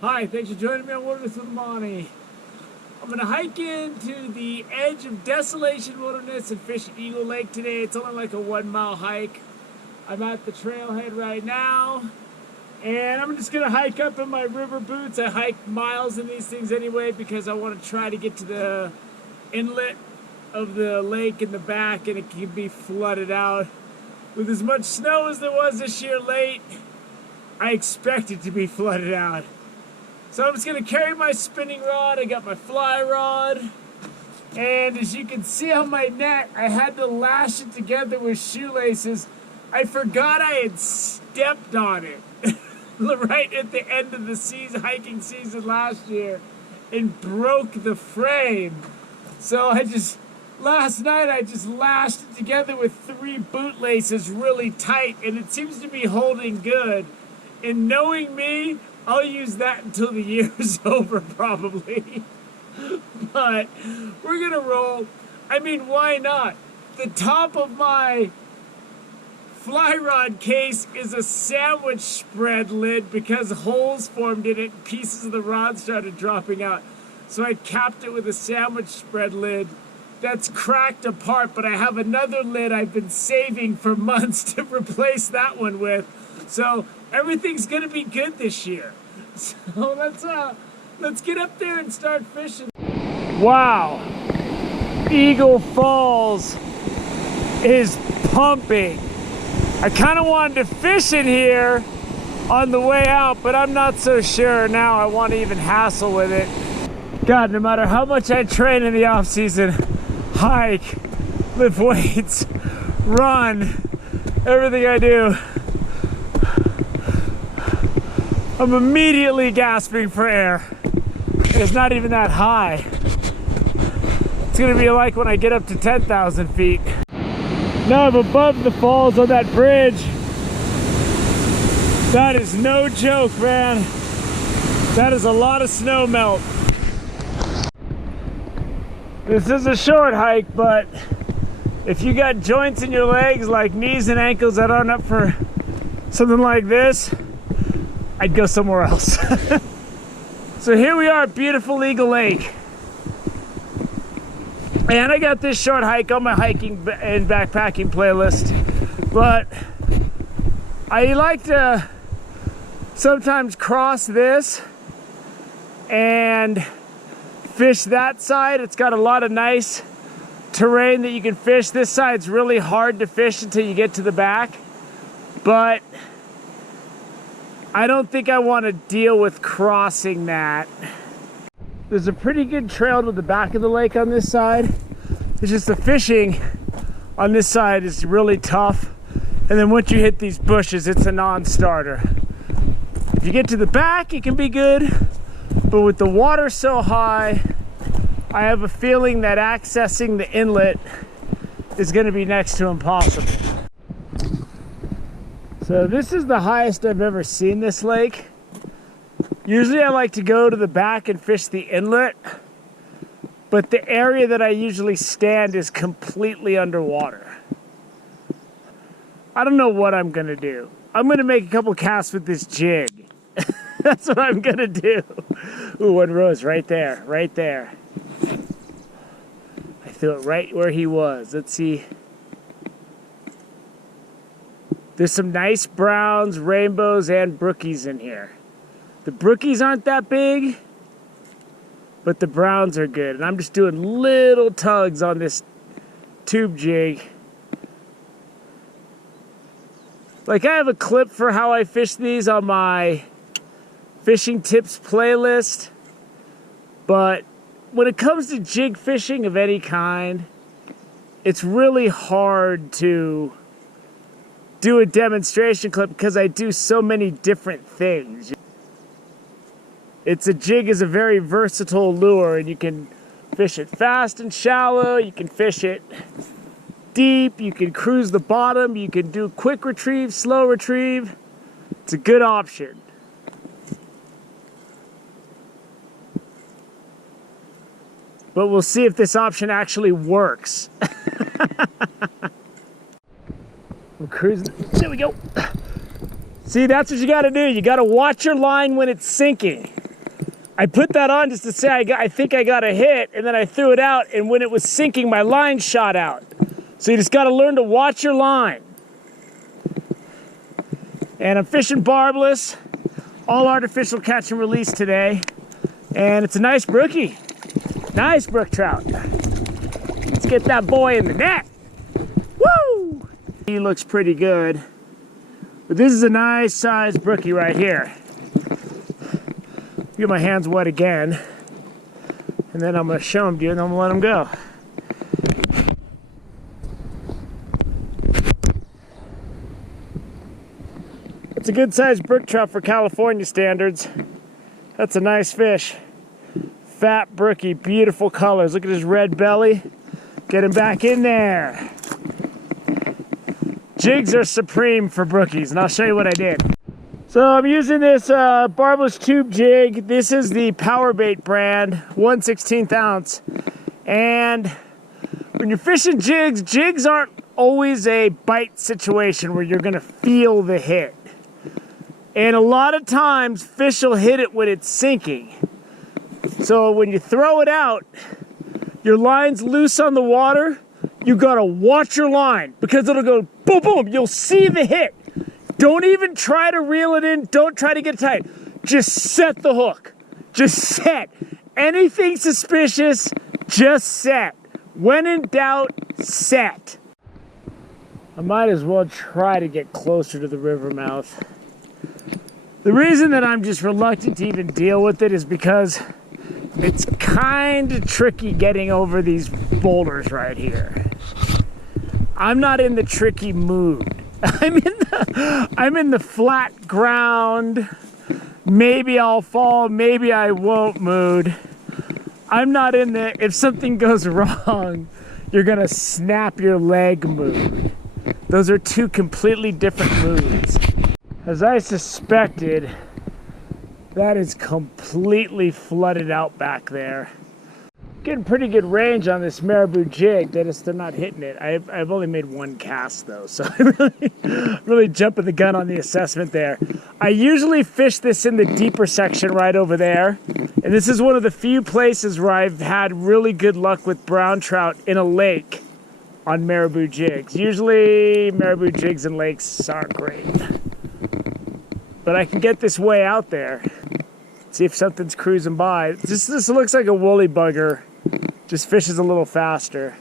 Hi, thanks for joining me on Wilderness with Monty. I'm going to hike into the edge of Desolation Wilderness and fish at Eagle Lake today. It's only like a 1 mile hike. I'm at the trailhead right now, and I'm just going to hike up in my river boots. I hike miles in these things anyway because I want to try to get to the inlet of the lake in the back, and it can be flooded out. With as much snow as there was this year late, I expect it to be flooded out. So I'm just going to carry my spinning rod. I got my fly rod. And as you can see on my net, I had to lash it together with shoelaces. I forgot I had stepped on it right at the end of the hiking season last year and broke the frame. So last night I just lashed it together with 3 bootlaces really tight, and it seems to be holding good. And knowing me, I'll use that until the year's over, probably. But we're gonna roll. I mean, why not? The top of my fly rod case is a sandwich spread lid because holes formed in it and pieces of the rod started dropping out. So I capped it with a sandwich spread lid that's cracked apart, but I have another lid I've been saving for months to replace that one with. So everything's gonna be good this year. So let's get up there and start fishing. Wow, Eagle Falls is pumping. I kind of wanted to fish in here on the way out, but I'm not so sure now I want to even hassle with it. God, no matter how much I train in the off season, hike, lift weights, run, everything I do, I'm immediately gasping for air. It's not even that high. It's gonna be like when I get up to 10,000 feet. Now I'm above the falls on that bridge. That is no joke, man. That is a lot of snow melt. This is a short hike, but if you got joints in your legs, like knees and ankles that aren't up for something like this, I'd go somewhere else. So here we are at beautiful Eagle Lake. And I got this short hike on my hiking and backpacking playlist. But I like to sometimes cross this and fish that side. It's got a lot of nice terrain that you can fish. This side's really hard to fish until you get to the back. But I don't think I want to deal with crossing that. There's a pretty good trail to the back of the lake on this side. It's just the fishing on this side is really tough. And then once you hit these bushes, it's a non-starter. If you get to the back, it can be good. But with the water so high, I have a feeling that accessing the inlet is going to be next to impossible. So this is the highest I've ever seen this lake. Usually I like to go to the back and fish the inlet, but the area that I usually stand is completely underwater. I don't know what I'm gonna do. I'm gonna make a couple casts with this jig. That's what I'm gonna do. Ooh, one rose right there, right there. I threw it right where he was. Let's see. There's some nice browns, rainbows, and brookies in here. The brookies aren't that big, but the browns are good. And I'm just doing little tugs on this tube jig. Like, I have a clip for how I fish these on my fishing tips playlist. But when it comes to jig fishing of any kind, it's really hard to do a demonstration clip because I do so many different things. A jig is a very versatile lure, and you can fish it fast and shallow, you can fish it deep, you can cruise the bottom, you can do quick retrieve, slow retrieve. It's a good option. But we'll see if this option actually works. We're cruising. There we go. See, that's what you got to do. You got to watch your line when it's sinking. I put that on just to say I think I got a hit, and then I threw it out, and when it was sinking, my line shot out. So you just got to learn to watch your line. And I'm fishing barbless, all artificial catch and release today. And it's a nice brookie. Nice brook trout. Let's get that boy in the net. Woo! He looks pretty good. But this is a nice sized brookie right here. Get my hands wet again. And then I'm going to show them to you and I'm going to let them go. It's a good sized brook trout for California standards. That's a nice fish. Fat brookie, beautiful colors. Look at his red belly. Get him back in there. Jigs are supreme for brookies, and I'll show you what I did. So I'm using this barbless tube jig. This is the Power Bait brand, 1/16 ounce. And when you're fishing jigs, jigs aren't always a bite situation where you're gonna feel the hit. And a lot of times, fish will hit it when it's sinking. So when you throw it out, your line's loose on the water, you gotta watch your line because it'll go boom, boom. You'll see the hit. Don't even try to reel it in. Don't try to get it tight. Just set the hook. Just set. Anything suspicious, just set. When in doubt, set. I might as well try to get closer to the river mouth. The reason that I'm just reluctant to even deal with it is because it's kind of tricky getting over these boulders right here. I'm not in the tricky mood. I'm in the flat ground. Maybe I'll fall, maybe I won't mood. I'm not in the if something goes wrong, you're gonna snap your leg mood. Those are two completely different moods. As I suspected, that is completely flooded out back there. Getting pretty good range on this marabou jig. They're not hitting it. I've only made one cast though, so I'm really jumping the gun on the assessment there. I usually fish this in the deeper section right over there, and this is one of the few places where I've had really good luck with brown trout in a lake on marabou jigs. Usually marabou jigs and lakes aren't great, but I can get this way out there. See if something's cruising by. This looks like a woolly bugger. Just fishes a little faster.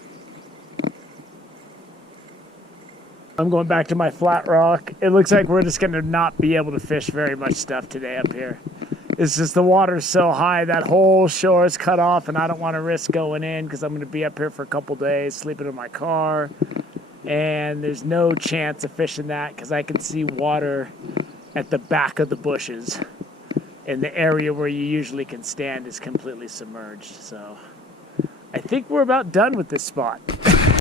I'm going back to my flat rock. It looks like we're just going to not be able to fish very much stuff today up here. It's just the water's so high, that whole shore is cut off, and I don't want to risk going in because I'm going to be up here for a couple days, sleeping in my car. And there's no chance of fishing that because I can see water at the back of the bushes. And the area where you usually can stand is completely submerged. So I think we're about done with this spot.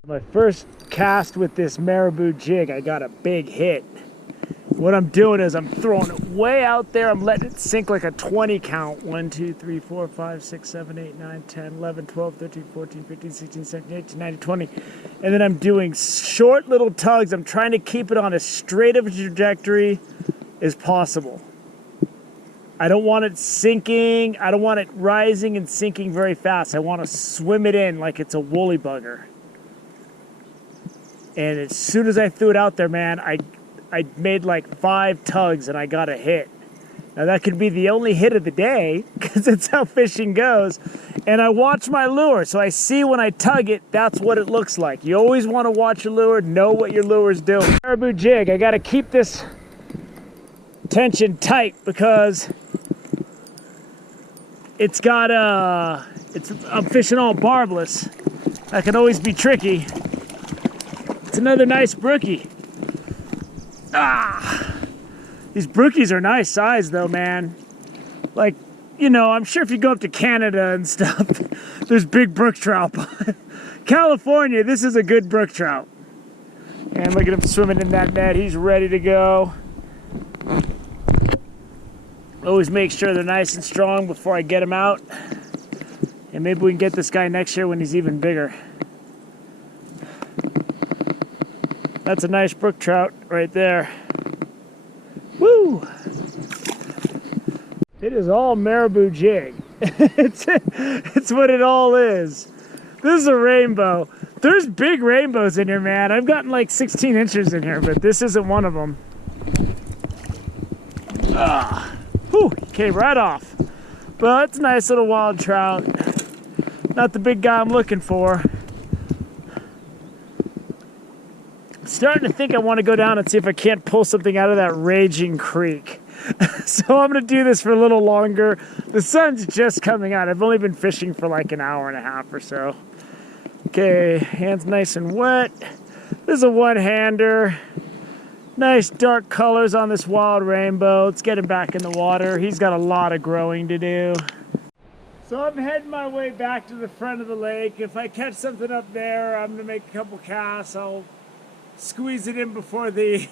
My first cast with this marabou jig, I got a big hit. What I'm doing is I'm throwing it way out there. I'm letting it sink like a 20 count. 1, 2, 3, 4, 5, 6, 7, 8, 9, 10, 11, 12, 13, 14, 15, 16, 17, 18, 19, 20. And then I'm doing short little tugs. I'm trying to keep it on as straight of a trajectory as possible. I don't want it sinking. I don't want it rising and sinking very fast. I want to swim it in like it's a woolly bugger. And as soon as I threw it out there, man, I made like 5 tugs and I got a hit. Now that could be the only hit of the day because that's how fishing goes. And I watch my lure, so I see when I tug it, that's what it looks like. You always want to watch your lure, know what your lure's doing. Marabou jig, I got to keep this tension tight because it's got I'm fishing all barbless. That can always be tricky. It's another nice brookie. These brookies are nice size though, man. Like, you know, I'm sure if you go up to Canada and stuff, there's big brook trout. California, this is a good brook trout. And look at him swimming in that net. He's ready to go. Always make sure they're nice and strong before I get them out. And maybe we can get this guy next year when he's even bigger. That's a nice brook trout right there. Woo! It is all marabou jig. It's what it all is. This is a rainbow. There's big rainbows in here, man. I've gotten like 16 inches in here, but this isn't one of them. Whew, came right off. But it's a nice little wild trout. Not the big guy I'm looking for. Starting to think I want to go down and see if I can't pull something out of that raging creek. So I'm going to do this for a little longer. The sun's just coming out. I've only been fishing for like an hour and a half or so. Okay, hands nice and wet. This is a one-hander. Nice dark colors on this wild rainbow. Let's get him back in the water. He's got a lot of growing to do. So I'm heading my way back to the front of the lake. If I catch something up there, I'm going to make a couple casts. I'll squeeze it in before the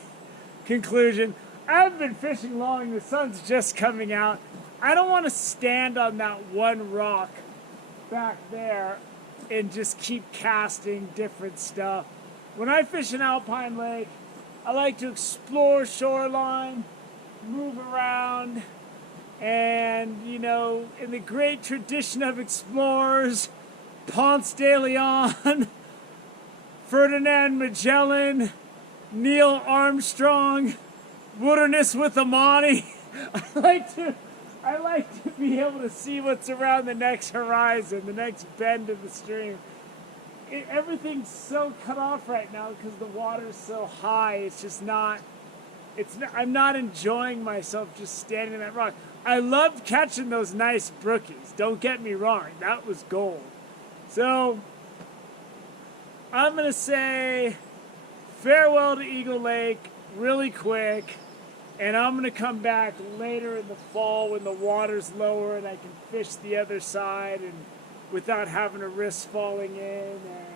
conclusion. I've been fishing long. The sun's just coming out. I don't want to stand on that one rock back there and just keep casting different stuff. When I fish an alpine lake, I like to explore shoreline, move around, and, you know, in the great tradition of explorers, Ponce de Leon, Ferdinand Magellan, Neil Armstrong, Wilderness with Amani. I like to be able to see what's around the next horizon, the next bend of the stream. Everything's so cut off right now because the water's so high. It's just not. I'm not enjoying myself just standing on that rock. I loved catching those nice brookies. Don't get me wrong, that was gold. So I'm gonna say farewell to Eagle Lake really quick. And I'm going to come back later in the fall when the water's lower and I can fish the other side and without having to risk falling in. And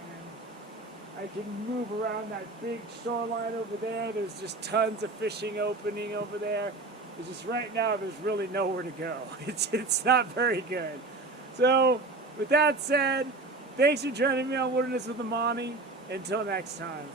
I can move around that big shoreline over there. There's just tons of fishing opening over there. It's just right now there's really nowhere to go. It's not very good. So with that said, thanks for joining me on Wilderness with Amani. Until next time.